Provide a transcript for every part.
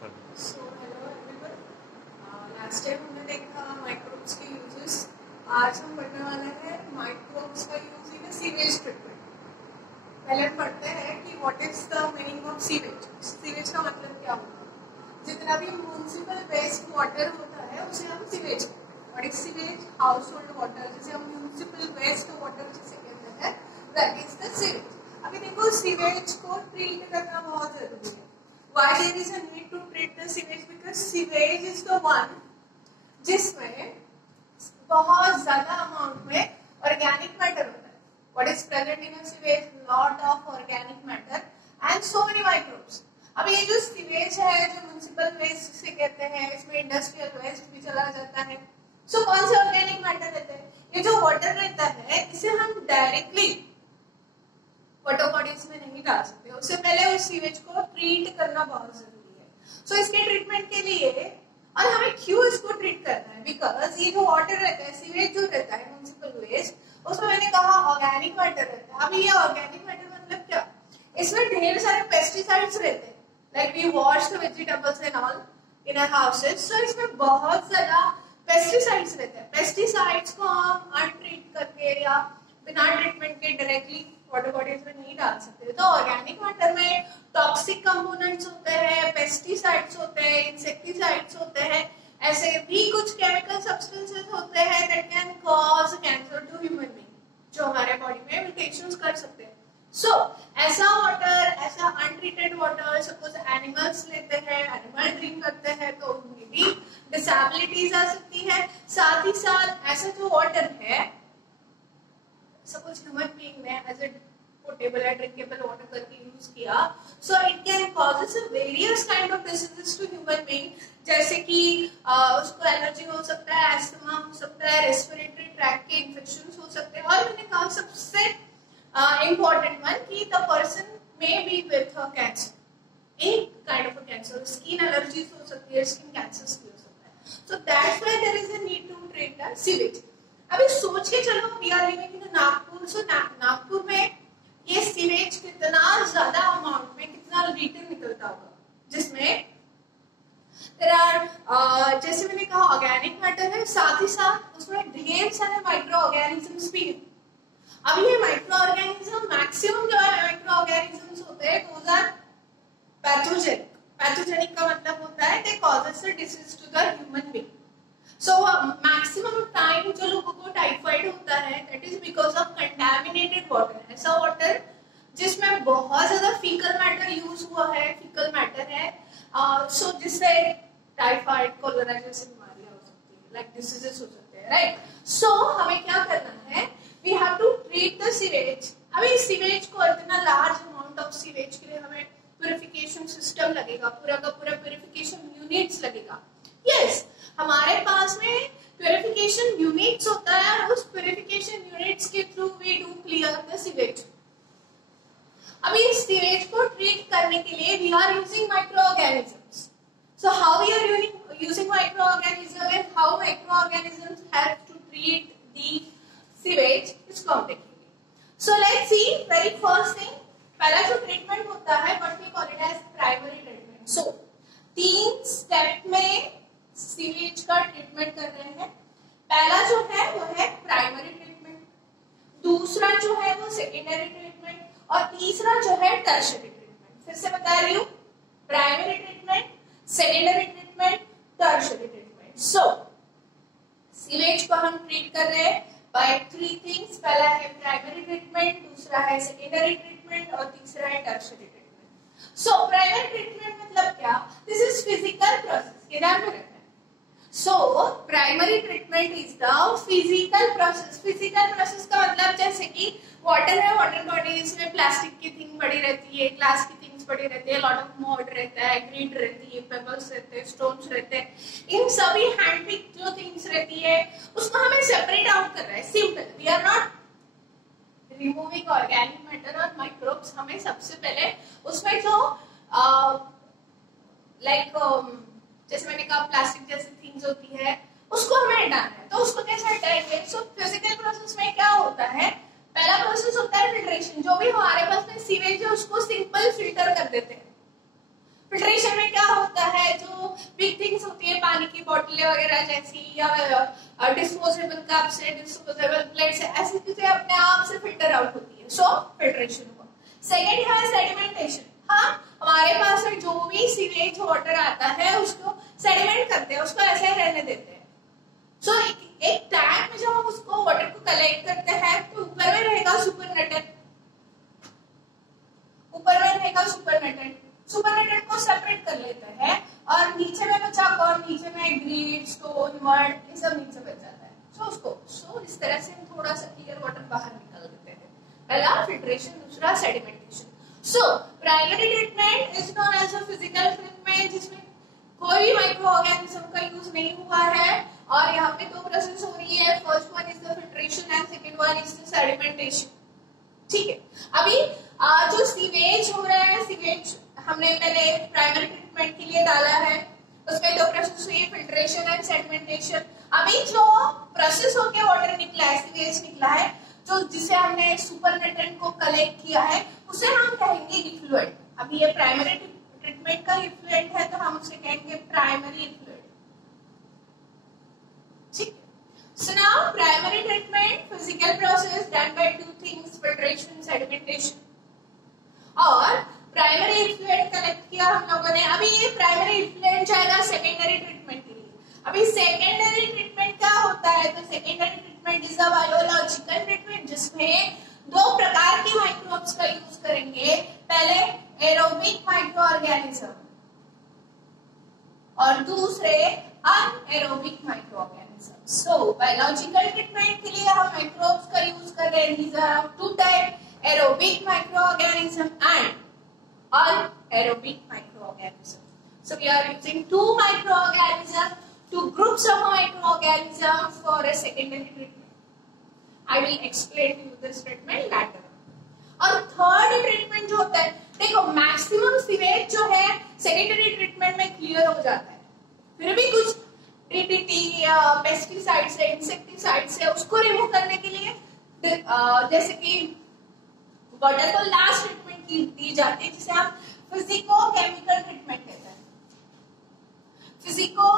for this. So hello everyone. Last time हमने देखा microbes के यूजेस. आज हम पढ़ने वाले हैं माइक्रोब्स का यूज इन सीवेज ट्रीटमेंट. पहले हम पढ़ते हैं कि what is the meaning of sewage. Sewage का मतलब क्या होता है? जितना भी म्युनिसिपल वेस्ट वाटर होता है उसे हम सीवेज कहते हैं. What is sewage? House hold water, जिसे हम म्युनिसिपल वेस्ट वाटर जिसे कहते हैं, दैट इज द सीवेज. अभी देखो सीवेज को ट्रीट करना बहुत जरूरी है. Why there is a need to treat the sewage? Because sewage is the one जिसमें बहुत ज्यादा अमाउंट में ऑर्गेनिक मैटर होता है. What is present in a sewage? Lot of organic matter and so many microbes. अब ये जो sewage है, जो म्युनिसिपल वेस्ट से कहते हैं, इसमें इंडस्ट्रियल वेस्ट भी चला जाता है. सो कौन से ऑर्गेनिक मैटर रहते हैं? ये जो वाटर रहता है इसे हम डायरेक्टली वाटर बॉडीज में नहीं डाल सकते. उससे पहले उस सीवेज को ट्रीट करना बहुत जरूरी है. सो इसके ट्रीटमेंट के लिए, और हमें क्यों इसको ट्रीट करना है? बिकॉज ये जो वाटर रहता है, सीवेज जो रहता है म्युनिसिपल वेस्ट, उसमें मैंने कहा ऑर्गेनिक मैटर रहता है. अभी ये ऑर्गेनिक मैटर मतलब क्या? इसमें ढेर सारे पेस्टिसाइड्स रहते हैं. Like we wash the vegetables and all in our houses. So इसमें बहुत ज्यादा पेस्टिसाइड्स रहते हैं. पेस्टिसाइड्स को हम अनट्रीट करके या बिना ट्रीटमेंट के डायरेक्टली वाटर बॉडीज में नहीं डाल सकते. तो ऑर्गेनिक वाटर में टॉक्सिक कंपोनेंट्स होते हैं, पेस्टिसाइड्स होते हैं, इंसेक्टिसाइड्स होते हैं, ऐसे भी कुछ केमिकल सब्सटेंसेस होते हैं that can cause cancer to human being, जो हमारे बॉडी में म्यूटेशंस कर सकते हैं. सो ऐसा वाटर, ऐसा अनट्रीटेड वाटर सपोज एनिमल्स लेते हैं, एनिमल ड्रिंक करते हैं, तो उनमें भी डिसेबिलिटीज आ सकती है. साथ ही साथ ऐसा जो वाटर है, सपोज ह्यूमन बीइंग ने एज ए पोटेबल या ड्रिंकेबल वाटर करके यूज किया, so it can causes various kind of diseases to human being. जैसे कि उसको एलर्जी हो सकता है, एस्थमा हो सकता है, रेस्पिरेटरी ट्रैक्ट के इन्फेक्शंस हो सकते हैं. और मैंने कहा सबसे इम्पोर्टेंट वन कि the person may be with cancer, एक kind of cancer. Skin allergies हो सकती है, स्किन कैंसर्स भी हो सकता है. So that's why there is a need to treat the sewage. अभी सोच के चलो, we are living in Nagpur. So Nagpur में ये सीवेज कितना ज्यादा अमाउंट में, कितना लीटर निकलता होगा, जिसमें जैसे मैंने कहा ऑर्गेनिक मैटर है, साथ ही साथ उसमें ढेर सारे माइक्रो ऑर्गेनिजम्स भी हैं. अब ये माइक्रो ऑर्गेनिज्म, मैक्सिमम जो है माइक्रो ऑर्गेनिजम्स होते हैं, दोज आर पैथोजेनिक. पैथोजेनिक का मतलब होता है they causes the disease to the human being. So maximum time जो लोगों को टाइफाइड होता है, that is because of contaminated water. ऐसा वाटर जिसमें बहुत ज्यादा फीकल मैटर यूज हुआ है, फीकल मैटर है, सो जिससे टाइफाइड, कोलेरा जैसी बीमारियां हो सकती है, लाइक डिसीजेस हो सकते हैं, राइट. सो हमें क्या करना है? We have to treat the sewage. अभी सीवेज को, इतना लार्ज अमाउंट ऑफ सीवेज के लिए हमें प्यूरिफिकेशन सिस्टम लगेगा, पूरा का पूरा प्यूरिफिकेशन यूनिट्स लगेगा. यस, हमारे पास में प्यूरिफिकेशन यूनिट्स होता है, और उस प्यूरिफिकेशन यूनिट्स के through we do clear the sewage. अभी इस सीवेज को ट्रीट करने के लिए we are using micro organisms. So how we are using micro organism and how micro organisms help to treat the sewage, इसको हम देखेंगे. So let's see. Very first thing, पहला जो ट्रीटमेंट होता है, what we call it as primary treatment. So 3 step में sewage का treatment कर रहे हैं. पहला जो है वो है प्राइमरी ट्रीटमेंट, दूसरा जो है वो सेकेंडरी ट्रीटमेंट, और तीसरा जो है टर्शियरी ट्रीटमेंट. फिर से बता रही हूँ, primary treatment, secondary treatment, tertiary treatment. So sewage को हम ट्रीट कर रहे हैं बाय 3 थिंग्स. पहला है प्राइमरी ट्रीटमेंट, दूसरा है सेकेंडरी ट्रीटमेंट, और तीसरा है टर्शियरी ट्रीटमेंट. सो प्राइमरी ट्रीटमेंट मतलब क्या? This is physical process. ध्यान में रखना. So primary treatment is the physical process. Physical process का मतलब जैसे कि वाटर है, वाटर बॉडीज में प्लास्टिक की थिंग पड़ी रहती है, ग्लास की थिंग्स पड़ी रहती है, लॉट ऑफ मॉड रहता है, ग्रीड रहती है, पेबल्स रहते हैं, स्टोन्स रहते हैं. इन सभी हैंडपिक जो थिंग्स रहती है उसको हमें सेपरेट आउट कर रहा है. Simple, we are not removing organic matter और माइक्रोब्स. हमें सबसे पहले उसमें जो जैसे मैंने कहा प्लास्टिक जैसी थिंग्स होती है, उसको हमें हटाना है. तो उसको कैसे हटाएंगे? सो फिजिकल प्रोसेस में क्या होता है? पहला प्रोसेस होता है फिल्ट्रेशन. जो भी हमारे पास में सीवेज है उसको सिंपल फिल्टर कर देते हैं. फिल्ट्रेशन में क्या होता है, जो बिग थिंग्स होती है पानी की बोतलें वगैरह जैसी, या डिस्पोजेबल कप से, डिस्पोजेबल प्लेट से, ऐसी चीजें अपने आप से फिल्टर आउट होती है, सो फिल्ट्रेशन हुआ। सेकेंड है सेडिमेंटेशन। हाँ, हमारे पास में जो भी सीवेज वाटर आता है उसको सेडिमेंट करते हैं, उसको ऐसे ही रहने देते हैं। सो एक टैंक में जब हम उसको वाटर को कलेक्ट करते हैं तो ऊपर में रहेगा सुपरनेटेड, ऊपर में रहेगा सुपरनेटेड, सुपरनेटेड को सेपरेट कर लेते हैं और नीचे में बचा कौन, नीचे में ग्रीड, स्टोन, मड, ये सब नीचे बच जाता है। सो इस तरह से हम थोड़ा सा क्लियर वाटर बाहर निकाल देते हैं। पहला फिल्ट्रेशन, दूसरा sedimentation. So primary treatment is known as a physical treatment, जिसमें कोई भी माइक्रो ऑर्गेनिज्म का यूज नहीं हुआ है और यहाँ पे दो प्रोसेस हो रही है। First one is the filtration and second one is the sedimentation. ठीक है, अभी जो सीवेज हो रहा है, सीवेज हमने पहले प्राइमरी ट्रीटमेंट के लिए डाला है, उसमें दो प्रोसेस हुई, फिल्ट्रेशन एंड सेडिमेंटेशन। अभी जो प्रोसेस होके वाटर निकला है, सीवेज निकला है, जो जिसे हमने सुपरनेटेड को कलेक्ट किया है, उसे हम कहेंगे इफ्लुएंट। अभी ये प्राइमरी ट्रीटमेंट का इफ्लुएंट है तो हम उसे कहेंगे प्राइमरी इफ्लुएंट। ठीक है, so now primary treatment, physical process done by two things, filtration, sedimentation। और प्राइमरी इफ्लुएंट कलेक्ट किया हम लोगों ने, अभी ये प्राइमरी इफ्लुएंट जाएगा सेकेंडरी ट्रीटमेंट के लिए। अभी सेकेंडरी ट्रीटमेंट क्या होता है, तो secondary treatment is a biological treatment, जिसमें दो प्रकार के माइक्रोब्स का यूज करेंगे। पहले एरोबिक माइक्रो ऑर्गेनिज्म और दूसरे anaerobic micro organism. So biological treatment के लिए हम माइक्रोब्स का यूज कर रहे हैं। These are two type, aerobic microorganism and anaerobic microorganism. So we are using two microorganisms, two groups of microorganisms for a secondary treatment. I will explain to you this treatment later. और third treatment जो होता है, देखो maximum sewage जो है secondary treatment में clear हो जाता है, फिर भी कुछ DDT या पेस्टिसाइड से, इंसेक्टिसाइड से उसको रिमूव करने के लिए जैसे कि वाटर को लास्ट ट्रीटमेंट दी जाती है, जिसे हम फिजिको केमिकल ट्रीटमेंट कहते हैं, फिजिको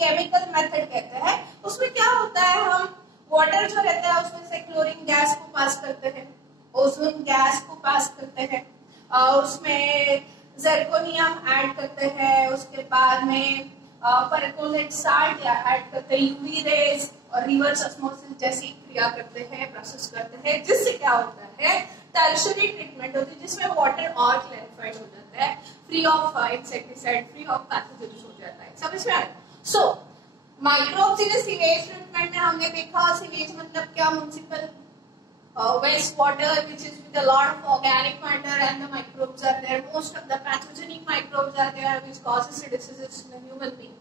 केमिकल मेथड कहते हैं। उसमें क्या होता है, हम वाटर जो रहता है उसमें से क्लोरीन गैस को पास करते हैं, ओजोन गैस को पास करते हैं, उसमें जर्कोनियम ऐड करते हैं, उसके बाद में परकोलेट साल्ट ऐड करते हैं, यूवी रेज और रिवर्स ऑस्मोसिस जैसी क्रिया करते हैं, प्रोसेस करते हैं, जिससे क्या होता है टर्शरी ट्रीटमेंट होती है, जिसमें वाटर और क्लैरिफाइड हो जाता है, free of insecticide, free of pathogens हो जाता है। समझ में आया? So microbes in sewage treatment में हमने देखा, सीवेज मतलब क्या, municipal waste water which is with a lot of organic matter and the microbes are there. Most of the pathogenic microbes are there which causes diseases in the human being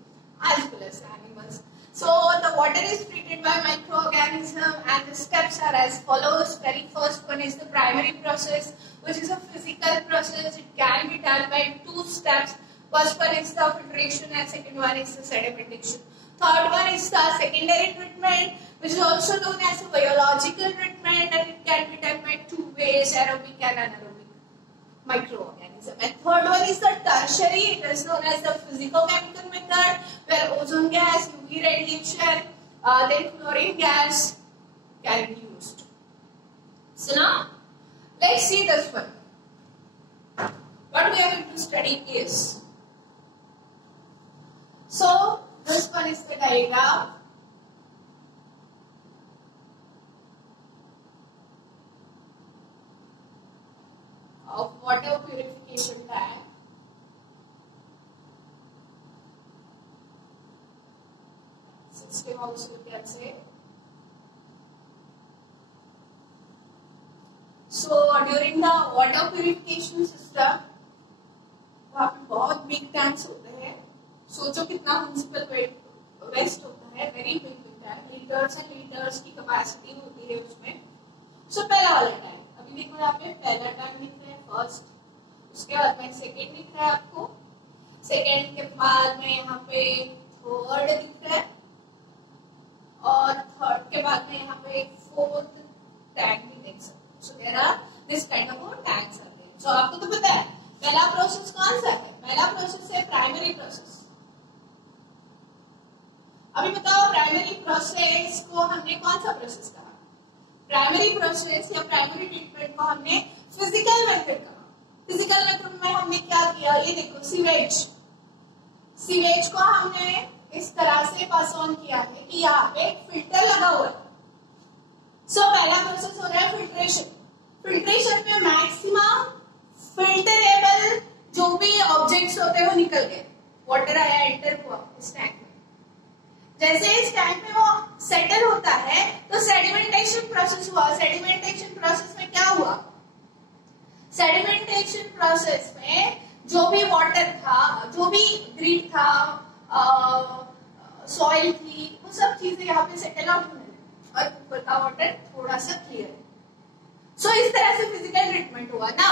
as well as animals. So the water is treated by microorganism and the steps are as follows. Very first one is the primary process, which is a physical process. It can be done by two steps. First one is the filtration and second one is the sedimentation. Third one is the secondary treatment, which is also known as a biological treatment, and it can be done by two ways, aerobic and anaerobic microorganism. And third one is the tertiary, it is known as the physicochemical method, where ozone gas, UV radiation, then chlorine gas can be used. So now, let's see this one. What we are going to study is, so this one is the diagram. Of water purification tank. System also you can say. So during the water purification system, वहाँ पे बहुत big tanks होते हैं. सोचो कितना municipal waste होता है, very big tank, litres and litres की कैपेसिटी होती है उसमें. सो पहला वाला टैंक, अभी देखो यहाँ पे पहला टैंक दिख रहा है फर्स्ट, उसके बाद में सेकेंड दिख रहा है आपको, सेकेंड के बाद में यहाँ पे थर्ड दिख रहा है, और थर्ड के बाद में यहाँ पे फोर्थ टैंक भी देख सकते हो. So there are this kind of tanks are there. So आपको तो पता है पहला प्रोसेस कौन सा है, पहला प्रोसेस अभी बताओ प्राइमरी प्रोसेस को हमने कौन सा प्रोसेस कहा? प्राइमरी प्रोसेस या प्राइमरी ट्रीटमेंट को हमने फिजिकल मेथड कहा। फिजिकल मेथड में हमने क्या किया, ये देखो सीवेज को हमने इस तरह से पास ऑन किया है कि यहाँ पे फिल्टर लगा हुआ है। सो पहला प्रोसेस हो रहा है फिल्ट्रेशन। फिल्ट्रेशन में मैक्सिमम फिल्टरेबल जो भी ऑब्जेक्ट्स होते हैं वो निकल गए, वाटर आया एंटर हुआ इस टैंक में। जैसे इस टैंक में वो सेटल होता है तो सेडिमेंटेशन प्रोसेस हुआ। सेडिमेंटेशन प्रोसेस में क्या हुआ? सेडिमेंटेशन प्रोसेस में जो भी वाटर था, जो भी ग्रीड था, सॉइल थी, वो सब चीजें यहाँ पे सेटल आउट होने लगी और ऊपर का वाटर थोड़ा सा क्लियर। सो इस तरह से फिजिकल ट्रीटमेंट हुआ ना।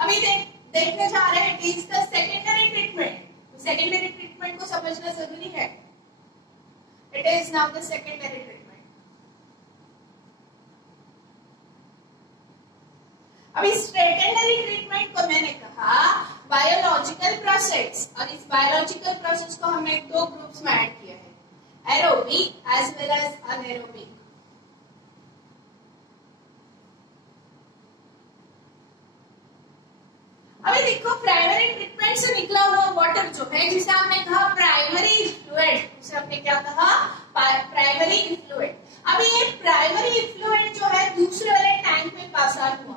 अभी देखने जा रहे हैं इसका सेकेंडरी ट्रीटमेंट। सेकेंडरी ट्रीटमेंट को समझना जरूरी है। It is now the secondary treatment. अभी सेकेंडरी ट्रीटमेंट को मैंने कहा बायोलॉजिकल प्रोसेस, और इस बायोलॉजिकल प्रोसेस को हमने दो ग्रुप्स में ऐड किया है, aerobic as well as anaerobic. अभी देखो प्राइमरी ट्रीटमेंट से निकला हुआ वाटर जो है, जिसे हमने कहा प्राइमरी इफ्लुएंट, जिसे हमने क्या कहा? Primary effluent. अभी ये प्राइमरी इफ्लुएंट जो है दूसरे वाले टैंक में पास ऑन हुआ।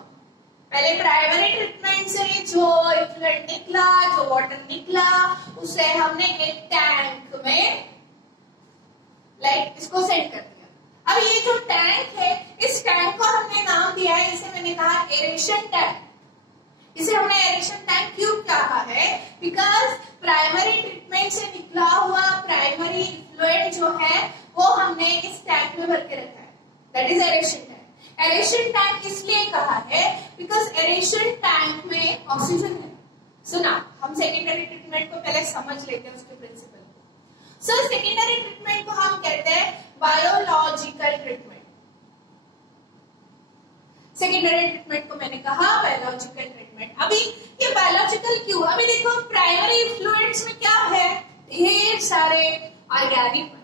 पहले प्राइमरी ट्रीटमेंट से जो इफ्लुएंट निकला, जो वाटर निकला, उसे हमने एक टैंक में इसको सेंड कर दिया। अब ये जो टैंक है, इस टैंक को हमने नाम दिया है, इसे मैंने कहा एरेशन टैंक। इसे हमने एरेशन टैंक क्यों कहा है? बिकॉज प्राइमरी ट्रीटमेंट से निकला हुआ प्राइमरी इफ्लुएंट जो है वो हमने इस टैंक में भर के रखा है, that is aeration tank. Aeration tank इसलिए कहा है बिकॉज एरेशन टैंक में ऑक्सीजन है। सुना, हम सेकेंडरी ट्रीटमेंट को पहले समझ लेते हैं उसके प्रिंसिपल को। सो सेकेंडरी ट्रीटमेंट को हम कहते हैं बायोलॉजिकल ट्रीटमेंट। सेकेंडरी ट्रीटमेंट को मैंने कहा बायोलॉजिकल ट्रीटमेंट। अभी ये बायोलॉजिकल क्यों? अभी देखो प्राइमरी इफ्लुएंट्स में क्या है? ढेर सारे ऑर्गेनिक मैटर।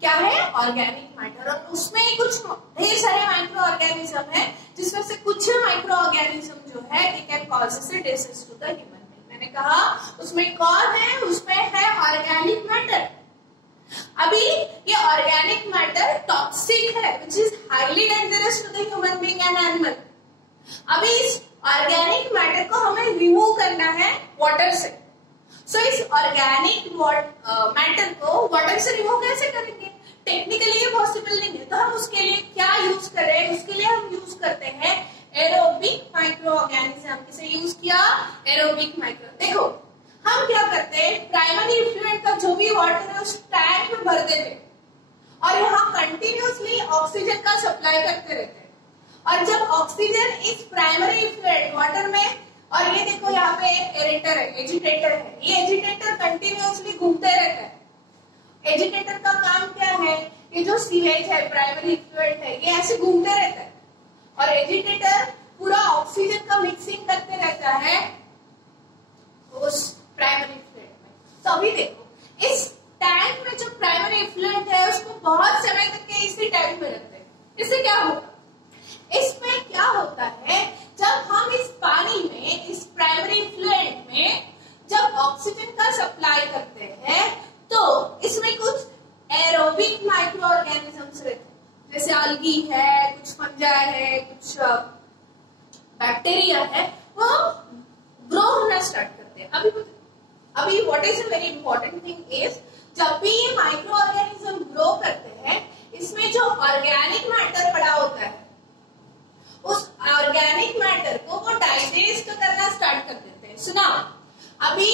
क्या है? Organic matter. और उसमें कुछ ढेर सारे माइक्रो ऑर्गेनिज्म है, जिसमें से कुछ माइक्रो ऑर्गेनिज्म जो है they can cause disease to the human being. मैंने कहा उसमें कौन है? उसमें है ऑर्गेनिक मैटर। अभी ये ऑर्गेनिक मैटर टॉक्सिक है, which is highly dangerous to the human being and animal। अभी इस ऑर्गेनिक मैटर को हमें रिमूव करना है वाटर से। सो इस ऑर्गेनिक मैटर को वाटर से रिमूव कैसे करेंगे? टेक्निकली ये पॉसिबल नहीं है, तो हम उसके लिए क्या यूज करें? उसके लिए हम यूज करते हैं एरोबिक माइक्रो ऑर्गेनिज्म। किसे यूज किया? Aerobic micro. देखो हम क्या करते हैं, प्राइमरी इफ्लुएंट का जो भी वाटर है उस टैंक में भर देते और यहाँ कंटिन्यूसली ऑक्सीजन का सप्लाई करते रहते हैं। और जब ऑक्सीजन इस प्राइमरी इफ्लुएंट वाटर में, और ये देखो यहाँ पे एरेटर है, एजिटेटर है, ये एजिटेटर कंटिन्यूसली घूमते रहता है। एजिटेटर का काम क्या है? ये जो सीवेज है, प्राइमरी इफ्लुएंट है, ये ऐसे घूमते रहता है और एजिटेटर पूरा ऑक्सीजन का मिक्सिंग करते रहता है उस प्राइमरी इफ्लुएंट में। तो अभी देखो इस टैंक में जो प्राइमरी इफ्लुएंट है उसको बहुत समय तक के इसी टैंक में रखते हैं। इससे क्या होगा? इसमें क्या होता है, जब हम इस पानी में, इस प्राइमरी इफ्लुएंट में जब ऑक्सीजन का सप्लाई करते हैं तो इसमें कुछ एरोबिक माइक्रो ऑर्गेनिजम्स रहते हैं, जैसे algae है, कुछ फंजाई है, कुछ बैक्टीरिया है, वो ग्रो होना स्टार्ट करते हैं। अभी what is a very important thing is, जब भी ये माइक्रो ऑर्गेनिज्म ग्रो करते हैं, इसमें जो ऑर्गेनिक मैटर पड़ा होता है उस ऑर्गेनिक मैटर को वो डाइजेस्ट करना स्टार्ट कर देते हैं। सुना, अभी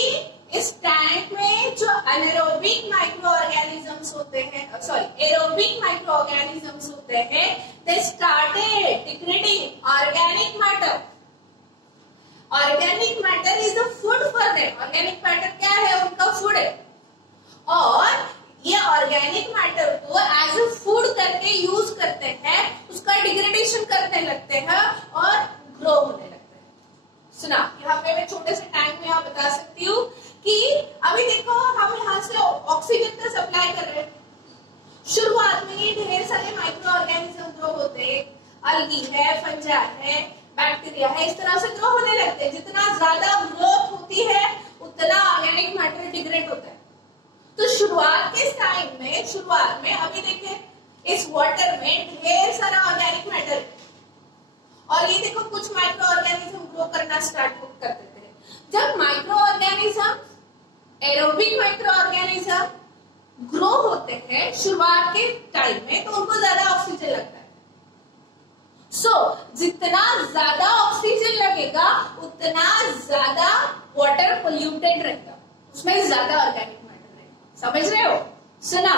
इस टैंक में जो अनएरोबिक माइक्रो ऑर्गेनिजम्स होते हैं, सॉरी एरोबिक माइक्रो ऑर्गेनिजम्स होते हैं, they started degrading organic matter. Organic matter is a food for them. Organic matter क्या है? उनका फूड है। और ये ऑर्गेनिक मैटर को एज अ फूड करके यूज करते हैं, उसका डिग्रेडेशन करने लगते हैं और ग्रो होने लगते हैं। सुना, यहाँ पे मैं छोटे से टैंक में यहाँ बता सकती हूँ कि अभी देखो हम यहाँ से ऑक्सीजन का सप्लाई कर रहे हैं, अलगी है, फंजा है, बैक्टीरिया है, इस तरह से ग्रो होने लगते हैं। जितना ज्यादा ग्रोथ होती है उतना ऑर्गेनिक मैटर डिग्रेड होता है। तो शुरुआत में अभी देखिए इस वाटर में ढेर सारा ऑर्गेनिक मैटर है और ये देखो कुछ माइक्रो ऑर्गेनिज्म ग्रो करना स्टार्ट कर देते हैं। जब micro organism, aerobic micro organism grow होते हैं शुरुआत के टाइम में, तो उनको ज्यादा ऑक्सीजन लगता है। जितना ज्यादा ऑक्सीजन लगेगा उतना ज्यादा वाटर पोल्यूटेड रहेगा, उसमें ज्यादा ऑर्गेनिक मैटर रहेगा। समझ रहे हो? सुना,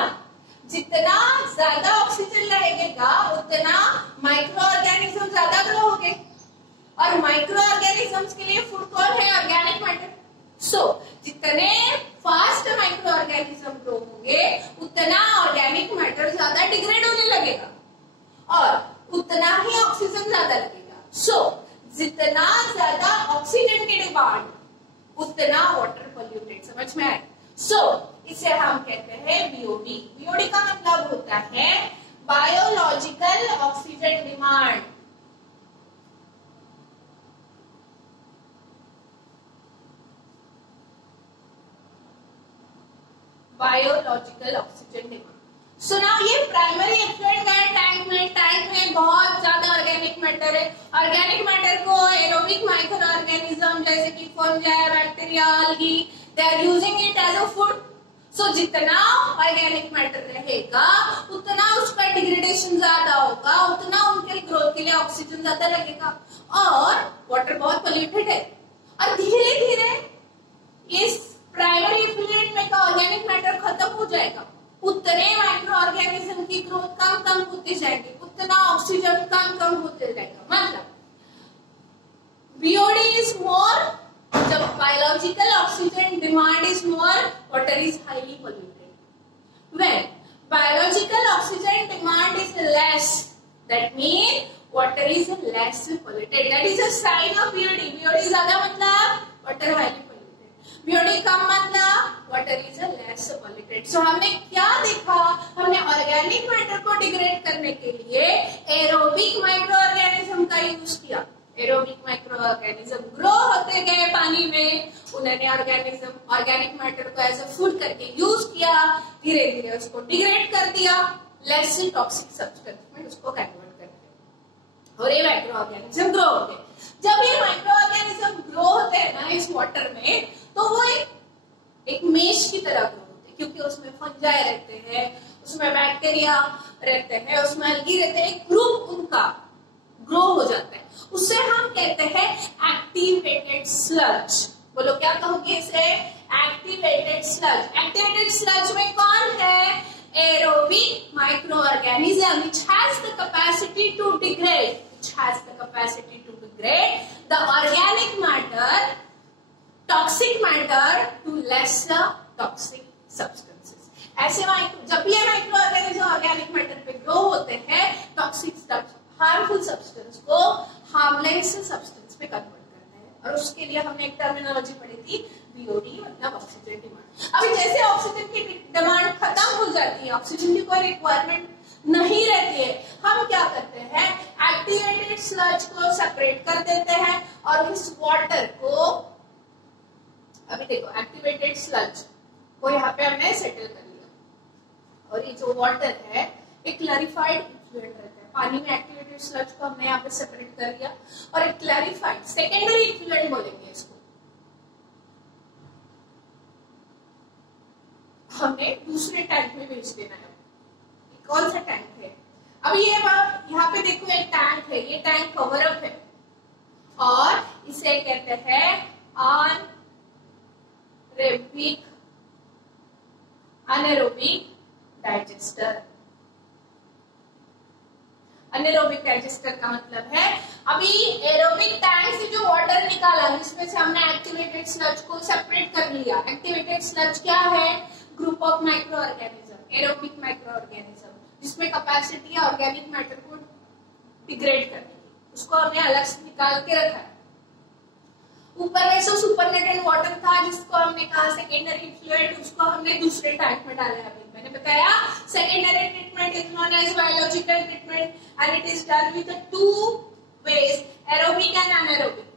जितना ज्यादा ऑक्सीजन लगेगा उतना माइक्रो ऑर्गेनिज्म ज्यादा ग्रो होंगे और माइक्रो ऑर्गेनिजम्स के लिए फूड कौन है? Organic matter. जितने फास्ट माइक्रो ऑर्गेनिज्म ग्रो होंगे उतना ऑर्गेनिक मैटर ज्यादा डिग्रेड होने लगेगा और उतना ही ऑक्सीजन ज्यादा लगेगा। जितना ज्यादा ऑक्सीजन की डिमांड उतना वाटर पोल्यूटेड। समझ में आए? इसे हम कहते हैं बीओडी। बीओडी का मतलब होता है biological oxygen demand. Biological oxygen demand. सुना, ये प्राइमरी इफेक्ट है टैंक में बहुत ज्यादा ऑर्गेनिक मैटर है। ऑर्गेनिक मैटर को एरोबिक माइक्रो ऑर्गेनिज्म जैसे कि fungi, bacteria, algae, they are using it as a food. जितना ऑर्गेनिक मैटर रहेगा उतना उसका डिग्रेडेशन ज्यादा होगा, उतना उनके ग्रोथ के लिए ऑक्सीजन ज्यादा लगेगा और वाटर बहुत पोल्यूटेड है। और धीरे धीरे इस प्राइमरी इफ्लुएंट में का ऑर्गेनिक मैटर खत्म हो जाएगा, उतने माइक्रो ऑर्गेनिज्म की ग्रोथ कम होती जाएगी, उतना ऑक्सीजन कम होते जाएगा। मतलब बीओडी इज मोर, जब biological oxygen demand is more, water is highly polluted. When biological oxygen demand is less, that means water is less polluted. That is a sign of BOD. BOD ज्यादा मतलब water highly polluted. BOD कम मतलब water is less polluted. So हमने क्या देखा? हमने organic matter को degrade करने के लिए एरोबिक माइक्रो ऑर्गेनिज्म का यूज किया। एरोबिक माइक्रो ऑर्गेनिज्म ग्रो होते गए पानी में, उन्होंने ऑर्गेनिक मैटर को एज अ फूड करके यूज किया, धीरे धीरे उसको डिग्रेड कर दिया, लेस टॉक्सिक सब्सटेंस में उसको कन्वर्ट कर दिया और ये माइक्रो ऑर्गेनिज्म ग्रो होते। जब ये माइक्रो ऑर्गेनिज्म ग्रो होते हैं ना इस वाटर में, तो वो एक मेश की तरह ग्रो होते हैं, क्योंकि उसमें फंजाई रहते हैं, उसमें बैक्टीरिया रहते हैं, उसमें अलगी रहते हैं, एक ग्रुप उनका ग्रो हो जाता है। उसे हम कहते हैं एक्टिवेटेड स्लज। बोलो क्या कहोगे इसे? Activated sludge. एक्टिवेटेड स्लज में कौन है? Aerobic micro organism which has the capacity to degrade, the organic matter, toxic matter to lesser toxic substances. ऐसे जब ये माइक्रो ऑर्गेनिज्म ऑर्गेनिक मैटर पे ग्रो होते हैं, टॉक्सिक हार्मफुल सब्सटेंस को हार्मलेस सब्सटेंस पे कन्वर्ट करते हैं और उसके लिए हमने एक टर्मिनोलॉजी पढ़ी थी बीओडी, मतलब ऑक्सीजन डिमांड। अभी जैसे ऑक्सीजन की डिमांड खत्म हो जाती है, ऑक्सीजन की कोई रिक्वायरमेंट नहीं रहती है, हम क्या करते हैं? एक्टिवेटेड स्लज को सेपरेट कर देते हैं और इस वाटर को, अभी देखो एक्टिवेटेड स्लज को यहाँ पे हमने सेटल कर लिया और ये जो वाटर है एक क्लैरिफाइड इफ्लुएंट रहता है। पानी में एक्टिवेटेड स्लज को हमने यहाँ पे सेपरेट कर दिया और एक क्लैरिफाइड सेकेंडरी इफ्लुएंट बोलेंगे इसको, हमने दूसरे टैंक में भेज देना है। कौन सा टैंक है? अब ये यहाँ पे देखो एक टैंक है, ये टैंक कवर अप है और इसे कहते हैं अनएरोबिक डाइजेस्टर। अनएरोबिक डाइजेस्टर का मतलब है अभी एरोबिक टैंक से जो वाटर निकाला जिसमें से हमने एक्टिवेटेड स्लज को सेपरेट कर लिया। एक्टिवेटेड स्लज क्या है? Group of micro organism, aerobic micro organism जिसमें कैपेसिटी है ऑर्गेनिक मैटर को डिग्रेड करने की, उसको हमने अलग से निकाल के रखा है। ऊपर में सुपरनेटेड वाटर था जिसको हमने कहा सेकेंडरी फ्लूइड, उसको हमने दूसरे टैंक में डाला है। अभी मैंने बताया secondary treatment is known as biological treatment and it is done with two ways, aerobic and anaerobic.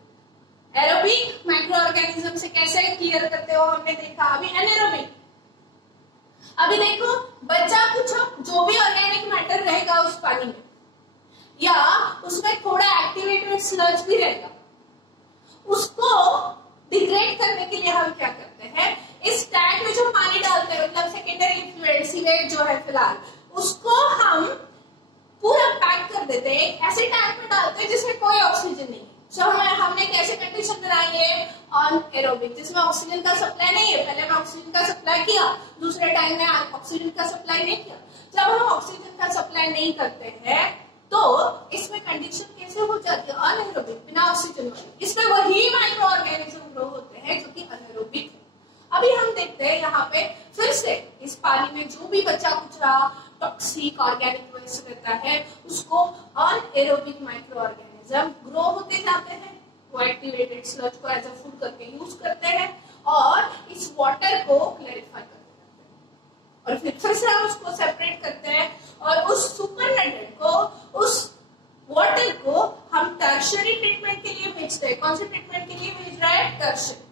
Aerobic micro organism से कैसे क्लियर करते हो हमने देखा। अभी एनारोबिक, अभी देखो बच्चा कुछ जो भी ऑर्गेनिक मैटर रहेगा उस पानी में या उसमें थोड़ा एक्टिवेटेड स्लज भी रहेगा, उसको डिग्रेड करने के लिए हम क्या करते हैं, इस टैंक में जो पानी डालते हैं मतलब सेकेंडरी फ्लूइड सीवेज जो है फिलहाल, उसको हम पूरा पैक कर देते हैं, ऐसे टैंक में डालते हैं जिसमें कोई ऑक्सीजन नहीं है। So, हमने कैसे कंडीशन बनाई है ऑन एरोबिक, जिसमें ऑक्सीजन का सप्लाई नहीं है। पहले मैं ऑक्सीजन का सप्लाई किया, दूसरे टाइम में ऑक्सीजन का सप्लाई नहीं किया। जब हम ऑक्सीजन का सप्लाई नहीं करते हैं तो इसमें कंडीशन कैसे हो जाती है, अनएरोबिक, बिना ऑक्सीजन वाली। इसमें वही माइक्रो ऑर्गेनिज्म ग्रो होते हैं जो कि अनएरोबिक है। अभी हम देखते हैं यहाँ पे फिर से इस पानी में जो भी बचा कुचरा टॉक्सिक ऑर्गेनिक वेस्ट रहता है उसको अनएरोबिक माइक्रो ऑर्गेनिज्म ग्रो होते जाते हैं, वो एक्टिवेटेड स्लज को एज अ फूड करके यूज करते हैं और इस वाटर को क्लैरिफाई करते हैं और फिर से हम उसको सेपरेट करते हैं और उस सुपरनेटेड को, उस वाटर को हम टर्शियरी ट्रीटमेंट के लिए भेजते हैं। कौन से ट्रीटमेंट के लिए भेज रहा है, टर्शियरी।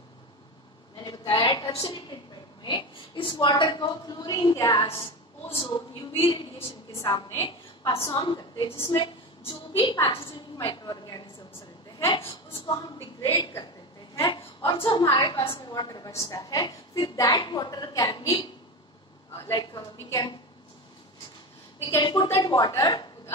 मैंने बताया टर्शियरी ट्रीटमेंट में इस वाटर को chlorine gas, ozone, UV radiation के सामने पास ऑन करते हैं, जिसमें जो भी पैथोजेनिक माइक्रो ऑर्गेनिजम्स रहते हैं उसको हम डिग्रेड कर देते हैं और जो हमारे पास में वाटर बचता है फिर that water can be like we can put that water to the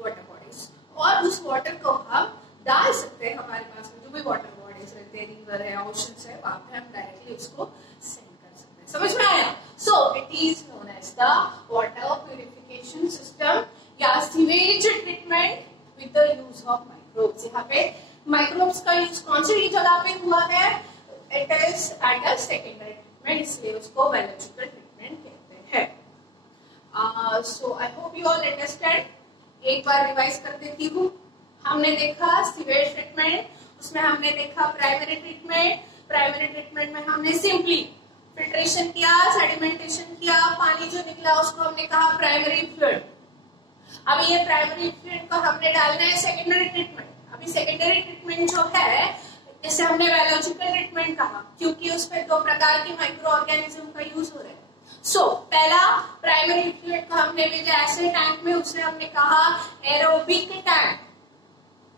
water bodies और उस वाटर को हम डाल सकते हैं हमारे पास में जो भी वाटर बॉडीज रहते हैं, रिवर है, ओशंस है, वहां पे हम डायरेक्टली उसको सेंड कर सकते हैं। समझ में आया? So it is known as the water purification system या sewage treatment with the use of microbes. यहाँ पे माइक्रोब्स का यूज कौन सी जगह पे हुआ है, it is at the secondary treatment, इसलिए उसको बायोलॉजिकल ट्रीटमेंट कहते हैं। So I hope you all understand. एक बार रिवाइज कर देती हूँ। हमने देखा सीवेज ट्रीटमेंट, उसमें हमने देखा प्राइमरी ट्रीटमेंट। प्राइमरी ट्रीटमेंट में हमने सिंपली फिल्ट्रेशन किया, सेडिमेंटेशन किया, पानी जो निकला उसको हमने कहा प्राइमरी फ्लूइड। अभी ये प्राइमरी फ्लूइड को हमने डालना है सेकेंडरी ट्रीटमेंट। अभी सेकेंडरी ट्रीटमेंट जो है इसे हमने बायोलॉजिकल ट्रीटमेंट कहा क्योंकि उसमें दो प्रकार की माइक्रो ऑर्गेनिज्म का यूज हो रहा है। सो पहला प्राइमरी फ्लूइड को हमने भेजा ऐसे टैंक में, उसमें हमने कहा एरोबिक टैंक,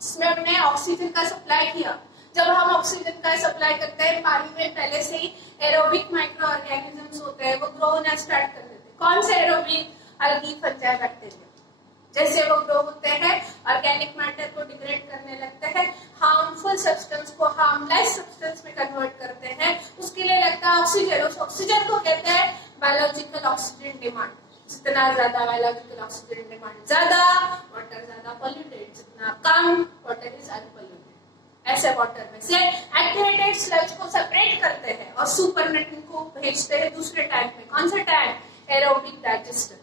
इसमें हमने ऑक्सीजन का सप्लाई किया। जब हम ऑक्सीजन का सप्लाई करते हैं पानी में पहले से ही एरोबिक माइक्रो ऑर्गेनिजम्स होते हैं, वो ग्रो होना स्टार्ट कर देते हैं। कौन से एरोबिक, अलगी, फंजाई, बैक्टीरिया। जैसे वो ग्रो होते हैं ऑर्गेनिक मैटर को डिग्रेड करने लगते हैं, हार्मफुल सब्सटेंस को हार्मलेस सब्सटेंस में कन्वर्ट करते हैं, उसके लिए लगता है ऑक्सीजन। उस ऑक्सीजन को कहते हैं बायोलॉजिकल ऑक्सीजन डिमांड। जितना ज्यादा बायोलॉजिकल ऑक्सीजन डिमांड ज्यादा, वाटर ज्यादा पॉल्यूटेड, जितना कम वाटर इज अनपॉल्यूटेड। ऐसे वाटर में से एक्टिवेटेड स्लज को सेपरेट करते हैं और सुपरनेटिंग को भेजते हैं दूसरे टैंक में। कौन सा टैंक, एरोबिक डाइजेस्टर।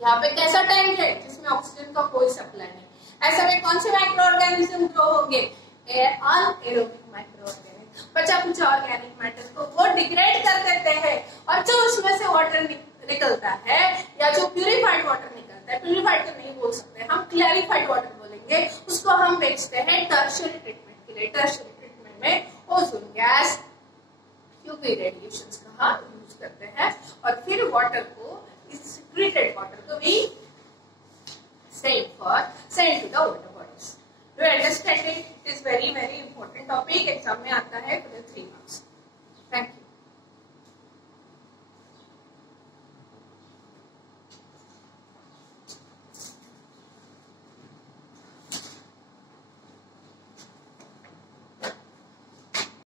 यहाँ पे कैसा टैंक है जिसमें ऑक्सीजन का कोई सप्लाई नहीं। ऐसे में कौन से माइक्रो ऑर्गेनिज्म ग्रो होंगे, अनएरोबिक माइक्रो ऑर्गेनिज्म। बचा कुछ ऑर्गेनिक मैटर को वो डिग्रेड कर देते हैं और जो उसमें से वाटर निकलता है या जो प्यूरिफाइड वाटर निकलता है, प्यूरिफाइड तो नहीं बोल सकते हम, क्लैरिफाइड वाटर बोलेंगे, उसको हम बेचते हैं टर्शियरी ट्रीटमेंट के लिए। टर्शियरी ट्रीटमेंट में ओजोन गैस, यूवी रेडिएशंस का हम यूज करते हैं और फिर वाटर को, इस treated water to be sent to the water bodies. Do you understand it? It is very important topic. Exam में आता है 3